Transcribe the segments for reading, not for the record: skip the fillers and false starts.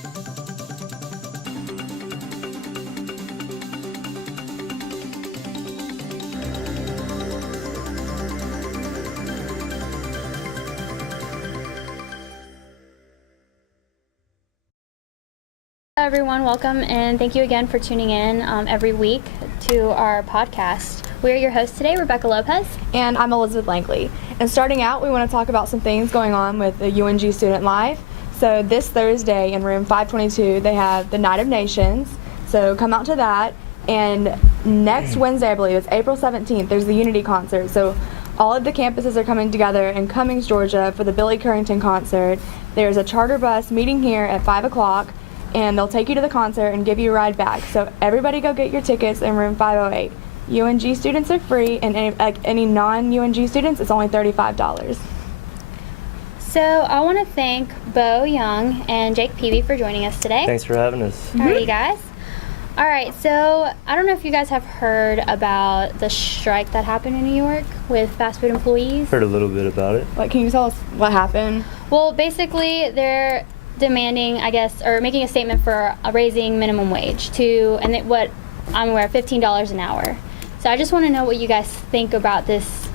Hello everyone, welcome and thank you again for tuning in every week to our podcast. We are your hosts today, Rebecca Lopez. And I'm Elizabeth Langley. And starting out, we want to talk about some things going on with the UNG Student Life. So this Thursday in room 522, they have the Night of Nations. So come out to that. And next Wednesday, I believe, it's April 17th, there's the Unity concert. So all of the campuses are coming together in Cummings, Georgia for the Billy Currington concert. There's a charter bus meeting here at 5 o'clock. And they'll take you to the concert and give you a ride back. So everybody go get your tickets in room 508. UNG students are free, and any non-UNG students, it's only $35. So I want to thank Bo Young and Jake Peavy for joining us today. Thanks for having us. How are you guys? All right, so I don't know if you guys have heard about the strike that happened in New York with fast food employees. Heard a little bit about it. Like, can you tell us what happened? Well, basically, they're demanding, I guess, or making a statement for raising minimum wage to, and what I'm aware, $15 an hour. So I just want to know what you guys think about this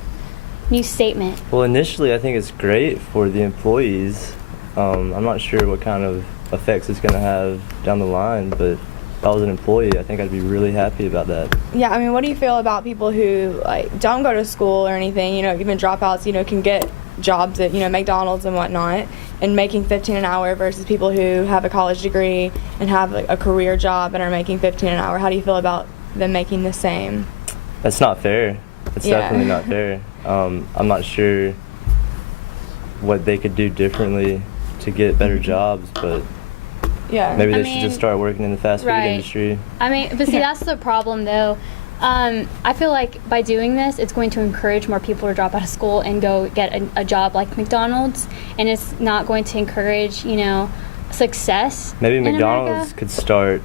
new statement. Well, initially, I think it's great for the employees. I'm not sure what kind of effects it's going to have down the line, but if I was an employee, I think I'd be really happy about that. Yeah, I mean, what do you feel about people who, like, don't go to school or anything, even dropouts, can get jobs at, McDonald's and whatnot, and making $15 an hour versus people who have a college degree and have like, a career job and are making $15 an hour? How do you feel about them making the same? That's not fair. It's definitely not fair. I'm not sure what they could do differently to get better jobs, but maybe they should just start working in the fast food industry. But see, that's the problem, though. I feel like by doing this, it's going to encourage more people to drop out of school and go get a job like McDonald's, and it's not going to encourage, success. Maybe in McDonald's America. could start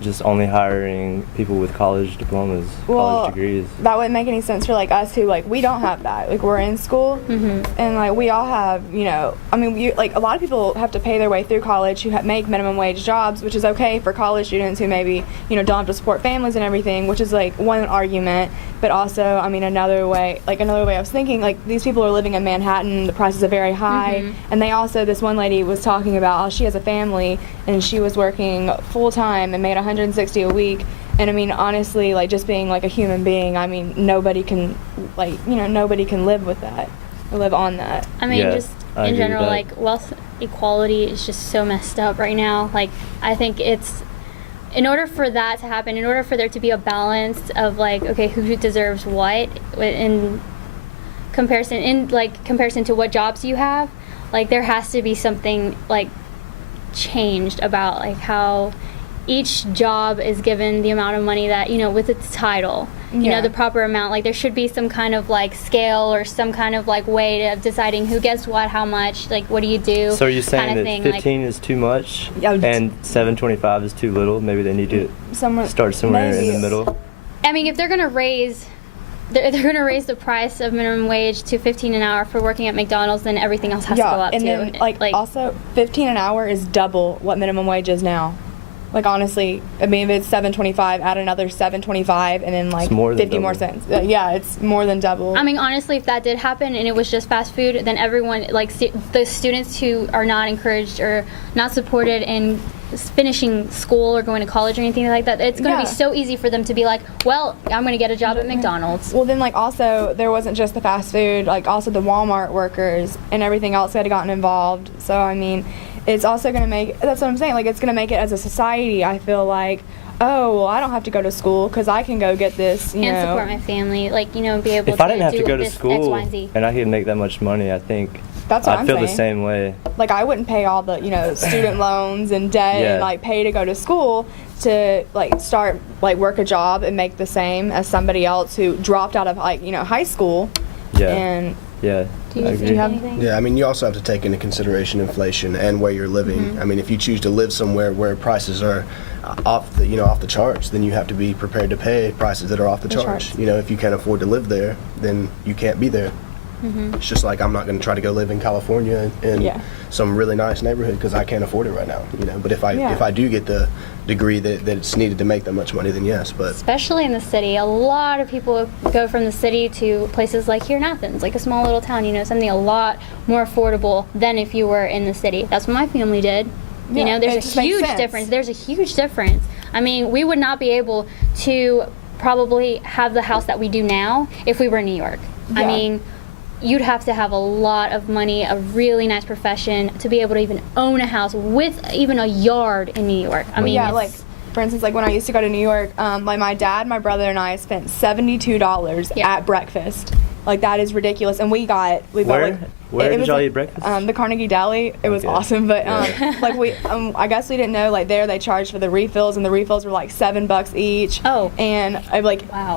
just only hiring people with college diplomas, college degrees. That wouldn't make any sense for us who we don't have that. We're in school, and we all have a lot of people have to pay their way through college who make minimum wage jobs, which is okay for college students who maybe don't have to support families and everything, which is one argument. But also, another way I was thinking, these people are living in Manhattan, the prices are very high, and they also, this one lady was talking about how she has a family and she was working full time and made $160 a week. And honestly, just being a human being, nobody can nobody can live with that or live on that. Just in general, wealth equality is just so messed up right now. I think it's, in order for that to happen, in order for there to be a balance of okay, who deserves what in comparison to what jobs you have, there has to be something changed about how each job is given the amount of money that with its title, the proper amount. There should be some kind of scale or some kind of way of deciding who gets what, how much, what do you do. So are you saying kind of that thing, 15 is too much and $7.25 is too little? Maybe they need to start somewhere in the middle. If they're gonna raise the price of minimum wage to $15 an hour for working at McDonald's, then everything else has to go up too. And then also $15 an hour is double what minimum wage is now. Honestly, if it's $7.25, add another $7.25, and then 50 more cents. It's more than double. Honestly, if that did happen and it was just fast food, then everyone, the students who are not encouraged or not supported in finishing school or going to college or anything like that, it's going to be so easy for them to be well, I'm going to get a job at McDonald's. Well, then also there wasn't just the fast food, also the Walmart workers and everything else that had gotten involved. So it's also going to make, that's what I'm saying, it's going to make it as a society, I feel oh, well, I don't have to go to school because I can go get this, and support my family, be able to if I didn't have to go to X, school Y, and Z. and I could make that much money, I think that's what I'd feel the same way. I wouldn't pay all the, student loans and debt and, pay to go to school to, start, work a job and make the same as somebody else who dropped out of, high school. And Do you have anything? Yeah, you also have to take into consideration inflation and where you're living. If you choose to live somewhere where prices are off the charts, then you have to be prepared to pay prices that are off the charts. If you can't afford to live there, then you can't be there. It's just like I'm not going to try to go live in California in some really nice neighborhood because I can't afford it right now, you know. But if I do get the degree that it's needed to make that much money, then yes. But especially in the city, a lot of people go from the city to places like here in Athens, like a small little town, you know, something a lot more affordable than if you were in the city. That's what my family did. You know, there's a huge difference. There's a huge difference. I mean, we would not be able to probably have the house that we do now if we were in New York. I mean, you'd have to have a lot of money, a really nice profession to be able to even own a house with even a yard in New York. I mean, like, for instance, like when I used to go to New York, like my dad, my brother, and I spent $72 at breakfast. Like, that is ridiculous. And we got where did y'all eat breakfast? The Carnegie Deli. It was awesome, but like I guess we didn't know, like, there they charged for the refills, and the refills were like $7 each. Oh. And I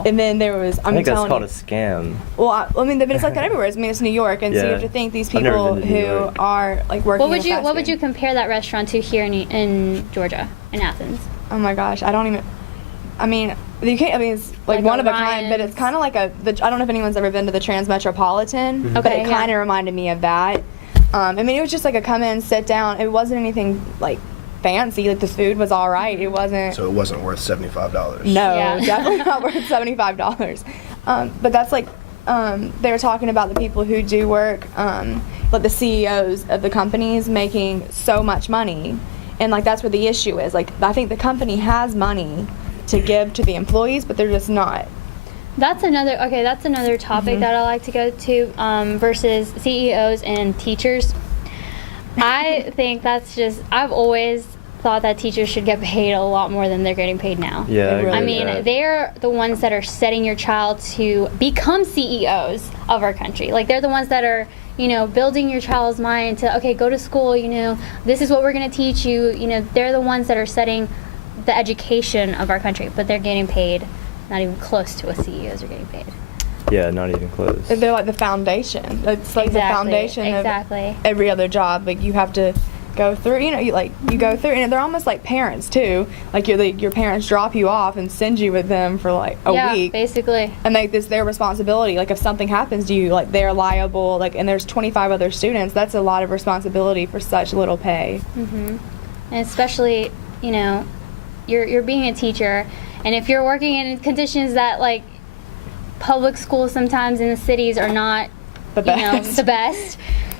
and then there was, I think that's called a scam. Well, I mean, but it's like that everywhere. I mean, it's New York, and so you have to think these people who are like working. What would you compare that restaurant to here in Georgia, in Athens? Oh my gosh, I don't even. I mean, you can't. I mean, it's like one of a kind, but it's kind of like I don't know if anyone's ever been to the Transmetropolitan, but it kind of reminded me of that. I mean, it was just like a come in, sit down. It wasn't anything like fancy. Like, the food was all right. It wasn't. So it wasn't worth $75. No, definitely not worth $75. But that's like they were talking about the people who do work, like the CEOs of the companies making so much money, and like that's where the issue is. Like, I think the company has money to give to the employees, but they're just not. That's another topic that I like to go to, versus CEOs and teachers. I think that's just, I've always thought that teachers should get paid a lot more than they're getting paid now. Yeah, I mean, they're the ones that are setting your child to become CEOs of our country. Like, they're the ones that are, you know, building your child's mind to, okay, go to school, you know, this is what we're going to teach you. You know, they're the ones that are setting the education of our country, but they're getting paid not even close to what CEOs are getting paid. Yeah, not even close. They're like the foundation. It's like the foundation of every other job. Like, you have to go through, you know, you go through, and they're almost like parents too. Like, your parents drop you off and send you with them for like a week. Yeah, basically. And like, it's their responsibility. Like, if something happens to you, like, they're liable. Like, and there's 25 other students. That's a lot of responsibility for such little pay. And especially, you know, you're being a teacher, and if you're working in conditions that, like, public schools sometimes in the cities are not the best,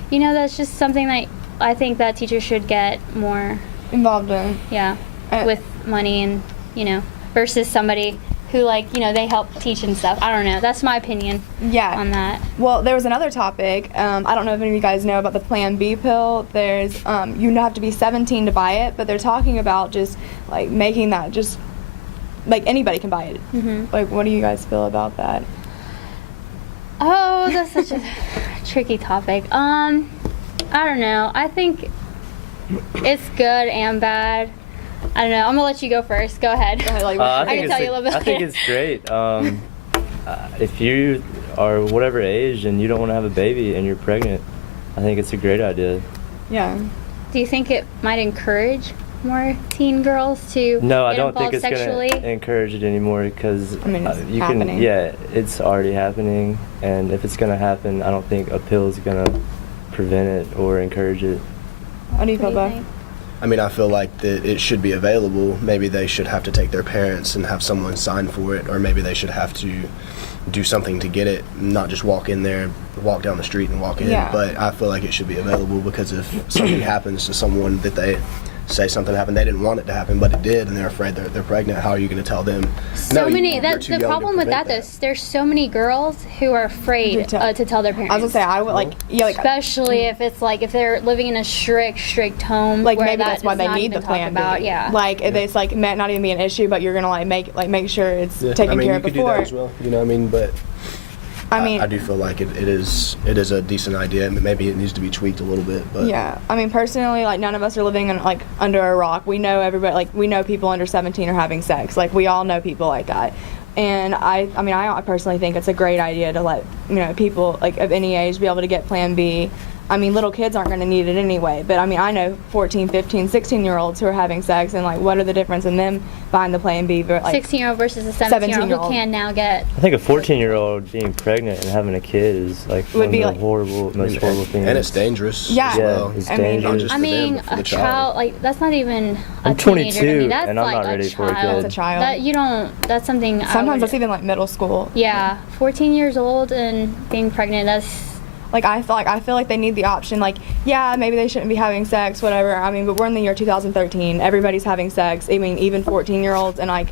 you know, that's just something that I think that teachers should get more involved in. Yeah, with money, and, you know, versus somebody who, like, you know, they help teach and stuff. I don't know. That's my opinion on that. Well, there was another topic. I don't know if any of you guys know about the Plan B pill. There's, you have to be 17 to buy it, but they're talking about just, like, making that just, like, anybody can buy it. Like, what do you guys feel about that? Oh, that's such a tricky topic. I don't know. I think it's good and bad. I don't know. I'm gonna let you go first. Go ahead. I can tell you a little bit. I think it's great. If you are whatever age and you don't want to have a baby and you're pregnant, I think it's a great idea. Yeah. Do you think it might encourage more teen girls to No, I get don't think it's sexually? going to encourage it anymore, because I mean, it's happening. It's already happening, and if it's going to happen, I don't think a pill is going to prevent it or encourage it. How do you feel about? I mean, I feel like that it should be available. Maybe they should have to take their parents and have someone sign for it, or maybe they should have to do something to get it, not just walk in there, walk down the street and walk in. Yeah. But I feel like it should be available, because if something happens to someone that they say something happened, they didn't want it to happen, but it did, and they're afraid they're pregnant, how are you going to tell them? That's the problem with that. There's so many girls who are afraid to tell their parents. I was gonna say, I would like, especially if it's like, if they're living in a strict home, like, where maybe that's why they need the Plan B. Like, it's like might not even be an issue, but you're gonna make sure it's taken care of before. You could do that as well. You know what I mean? But I do feel like it is a decent idea. Maybe it needs to be tweaked a little bit, but yeah. I mean, personally, like, none of us are living in, like, under a rock. We know everybody. Like, we know people under 17 are having sex. Like, we all know people like that. And I personally think it's a great idea to let, you know, people, like, of any age be able to get Plan B. I mean, little kids aren't going to need it anyway. But I mean, I know 14, 15, 16-year-olds who are having sex, and like, what are the difference in them buying the Plan B? But, like, 16-year-old versus a 17-year-old who can now get. I think a 14-year-old being pregnant and having a kid is like Would one be of like- the most horrible things. And it's dangerous. Yeah. as well. It's I mean, dangerous. Not just I for them, mean, but for a the child, like, that's not even a I'm teenager to 22 me. That's and I'm like not a ready for a child. kid. That's a child. That you don't. That's something. Sometimes that's even like middle school. Yeah, 14 years old and being pregnant. That's. Like, I feel like they need the option. Like, yeah, maybe they shouldn't be having sex, whatever. I mean, but we're in the year 2013. Everybody's having sex. I mean, even 14-year-olds. And like,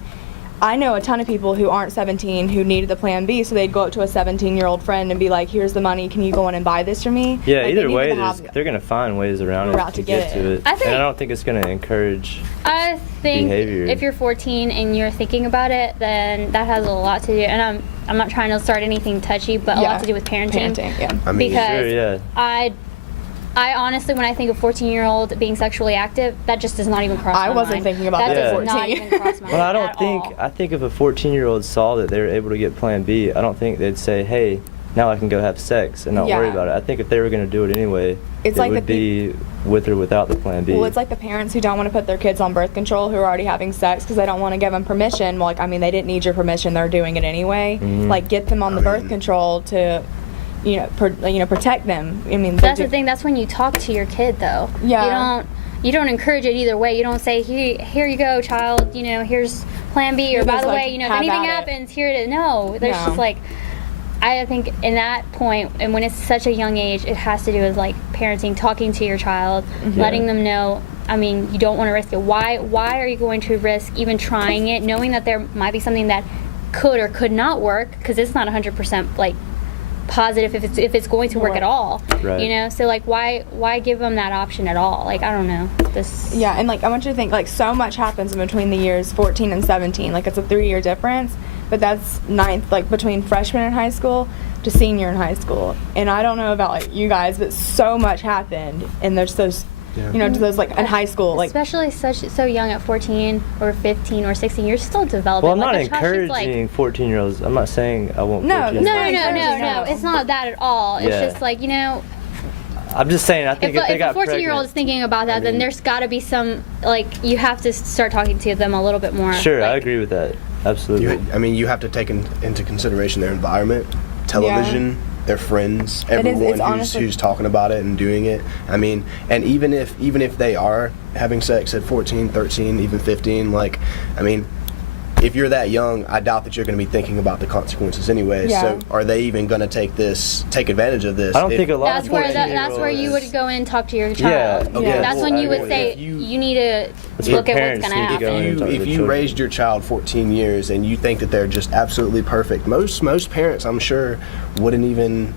I know a ton of people who aren't 17 who needed the Plan B, so they'd go up to a 17-year-old friend and be like, "Here's the money. Can you go in and buy this for me?" Yeah, like, either they way, need to have- they're gonna find ways around Route it to to get get to it. it. I think- and I don't think it's gonna encourage. I think Behavior. if you're 14 and you're thinking about it, then that has a lot to do. And I'm not trying to start anything touchy, but a Yeah. lot to do with parenting. Yeah. I mean, Because Sure, yeah. I honestly, when I think of 14-year-old being sexually active, that just does not even cross my I mind. wasn't thinking about that. that at Does not 14. even cross my Well, I mind don't at think. all. I think if a 14-year-old saw that they were able to get Plan B, I don't think they'd say, "Hey, now I can go have sex and not worry Yeah. about it." I think if they were going to do it anyway, It's it like would the be with or without the Plan B. Well, it's like the parents who don't want to put their kids on birth control who are already having sex because they don't want to give them permission. Well, like, I mean, they didn't need your permission; they're doing it anyway. Mhm. Like, get them on the birth control to, protect them. I mean, That's the thing. That's when you talk to your kid, though. Yeah. You don't encourage it either way. You don't say, here you go, child. Here's Plan B. Or It by was the like, way, if have anything at it. happens, here it is. No, there's No. just like. I think in that point, and when it's such a young age, it has to do with like parenting, talking to your child, letting them know. I mean, you don't want to risk it. Why are you going to risk even trying it, knowing that there might be something that could or could not work? Because it's not 100% like positive if it's going to work at all. Right. So like why give them that option at all? Like, I don't know. Yeah, and like, I want you to think, like, so much happens in between the years 14 and 17. Like, it's a 3-year difference, but that's ninth, like, between freshman in high school to senior in high school. And I don't know about like you guys, but so much happened, and there's those, those like in high school, like, especially so young at 14 or 15 or 16, you're still developing. Well, I'm not like, a child should, encouraging 14-year-olds. I'm not saying I won't. No, 14-year-olds. No. It's not that at all. It's Yeah. just like, I'm just saying. I think if they if got a 14-year-old is pregnant, thinking about that, then there's got to be some, like, you have to start talking to them a little bit more. Sure, I like, agree with that. Absolutely. you have to take into consideration their environment, television, their friends, everyone honestly, who's talking about it and doing it. I mean, and even if they are having sex at 14, 13, even 15, like, I mean, if you're that young, I doubt that you're going to be thinking about the consequences anyway. Yeah. So are they even going to take advantage of this? I don't think a lot That's of where 14-year-olds. that's where you would go in and talk to your Yeah, child. okay. That's when you would Well, say if you- you need to That's look where at what's parents going to need to go happen. in. Talk to if the you children. raised your child 14 years and you think that they're just absolutely perfect, most parents, I'm sure, wouldn't even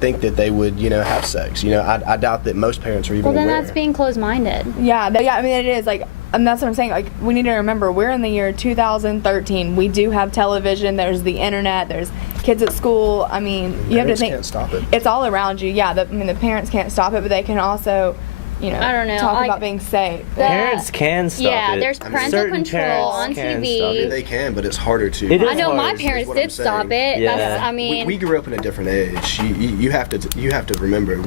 think that they would have sex. I doubt that most parents are even Well, then aware. that's being closed-minded. yeah, I mean, it is like, and that's what I'm saying. Like, we need to remember, we're in the year 2013. We do have television. There's the internet. There's kids at school. I mean, you have to Parents think. can't stop it. It's all around you. Yeah, the parents can't stop it, but they can also, I don't know, talk like, about being safe. Parents can stop Yeah, it. there's parental Certain control parents on can TV. stop Yeah, it. they can, but it's harder to. It is I know my hard, is parents what I'm did stop saying. it. Yeah. That's, I mean, we grew up in a different age. You have to remember.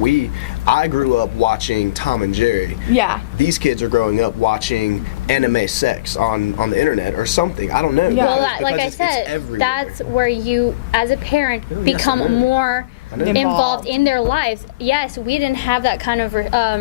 I grew up watching Tom and Jerry. Yeah. These kids are growing up watching anime sex on the internet or something. I don't know. Yeah. well, because like I it's said, everywhere. that's where you, as a parent, Really, that's become weird. more know. involved in their lives. Yes, we didn't have that kind of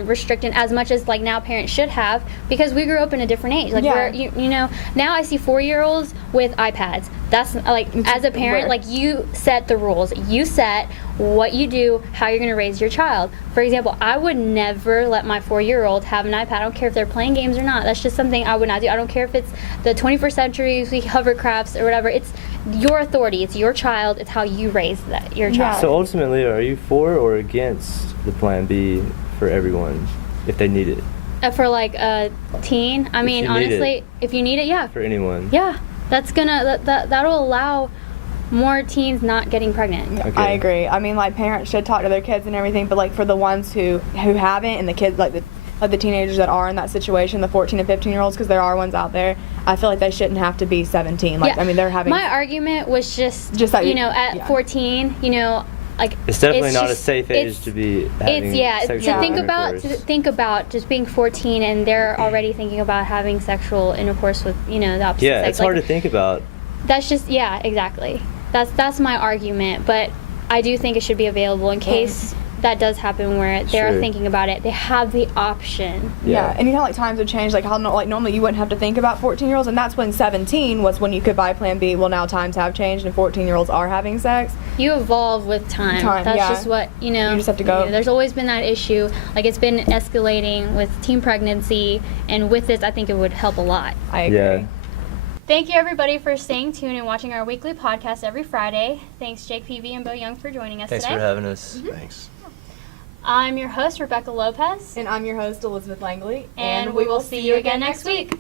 restriction as much as like now parents should have, because we grew up in a different age. Like, Yeah. we're, now I see 4-year-olds with iPads. That's like, as a parent, Where? like, you set the rules. You set what you do, how you're going to raise your child. For example, I would never let my 4-year-old have an iPad. I don't care if they're playing games or not. That's just something I would not do. I don't care if it's the 21st century, hovercrafts or whatever. It's your authority. It's your child. It's how you raise your Yeah. child. So ultimately, are you for or against the Plan B for everyone if they need it? For like a teen, I mean, you need honestly, it. if you need it, yeah. For anyone? Yeah. That's gonna, that'll allow more teens not getting pregnant. Okay. I agree. I mean, like, parents should talk to their kids and everything, but like, for the ones who haven't, and the kids, like the teenagers that are in that situation, the 14 and 15-year-olds, because there are ones out there, I feel like they shouldn't have to be 17. Like, Yeah. I mean, they're having. My argument was just Just that at yeah. 14, like It's definitely not just- a safe age it's- to be having sexual to think about just being 14 and they're already thinking about having sexual intercourse with the opposite Yeah, sex. it's hard to think about. That's just exactly. That's my argument, but I do think it should be available in case that does happen where they're Sure. thinking about it. They have the option. Yeah, and you know, like times have changed. Like how normally you wouldn't have to think about 14-year-olds, and that's when 17 was when you could buy Plan B. Well, now times have changed, and 14-year-olds are having sex. You evolve with time. That's just what You just have to go. There's always been that issue. Like it's been escalating with teen pregnancy, and with this, I think it would help a lot. I agree. Yeah. Thank you everybody for staying tuned and watching our weekly podcast every Friday. Thanks Jake Peavy and Bo Young for joining us Thanks today. for having us. Thanks. I'm your host Rebecca Lopez, And I'm your host Elizabeth Langley, and we will see you again next week.